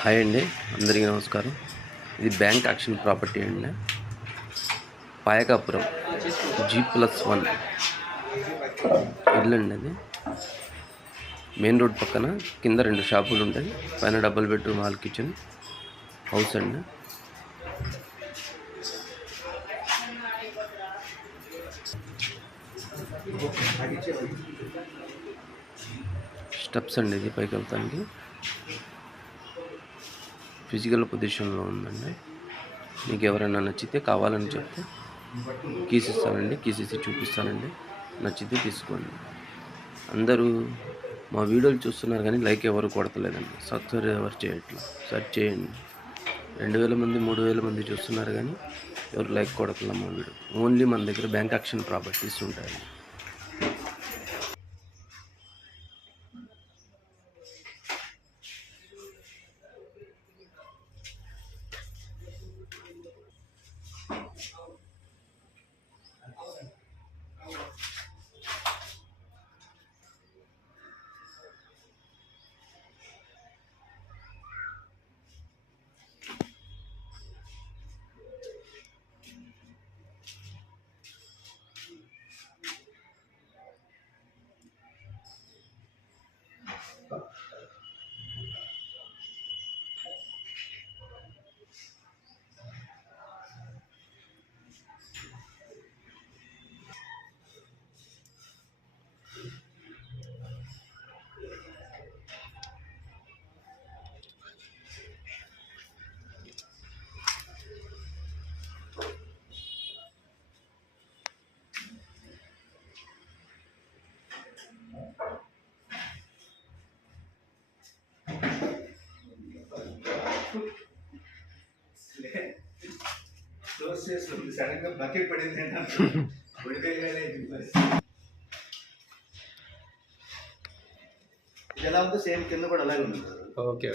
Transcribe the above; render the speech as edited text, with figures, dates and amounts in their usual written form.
హాయ్ అండి, అందరికీ నమస్కారం. ఇది బ్యాంక్ యాక్షన్ ప్రాపర్టీ అండి, పాయకాపురం G+1 ఇల్లు అండి. అది మెయిన్ రోడ్ పక్కన, కింద 2 షాపులు ఉంటాయి, పైన double bedroom hall kitchen house అండి. స్టెప్స్ అండి, ఇది పైకి వెళ్తానికి ఫిజికల్ పొజిషన్లో ఉందండి. మీకు ఎవరైనా నచ్చితే కావాలని చెప్తే కీస్ ఇస్తానండి, కీస్ ఇచ్చి చూపిస్తానండి. నచ్చితే తీసుకోండి. అందరూ మా వీడియోలు చూస్తున్నారు కానీ లైక్ ఎవరు కొడతలేదండి, సబ్స్క్రైబ్ ఎవరు చేయట్లేదు. సెర్చ్ చేయండి, 2000 మంది 3000 మంది చూస్తున్నారు కానీ ఎవరు లైక్ కొడతలే మా వీడియో. ఓన్లీ మన దగ్గర బ్యాంక్ యాక్షన్ ప్రాపర్టీస్ ఉంటాయండి. సడన్ గా బకెట్ పడింది ఎలా ఉందో సేమ్ కింద కూడా అలాగే ఉంది. ఓకే.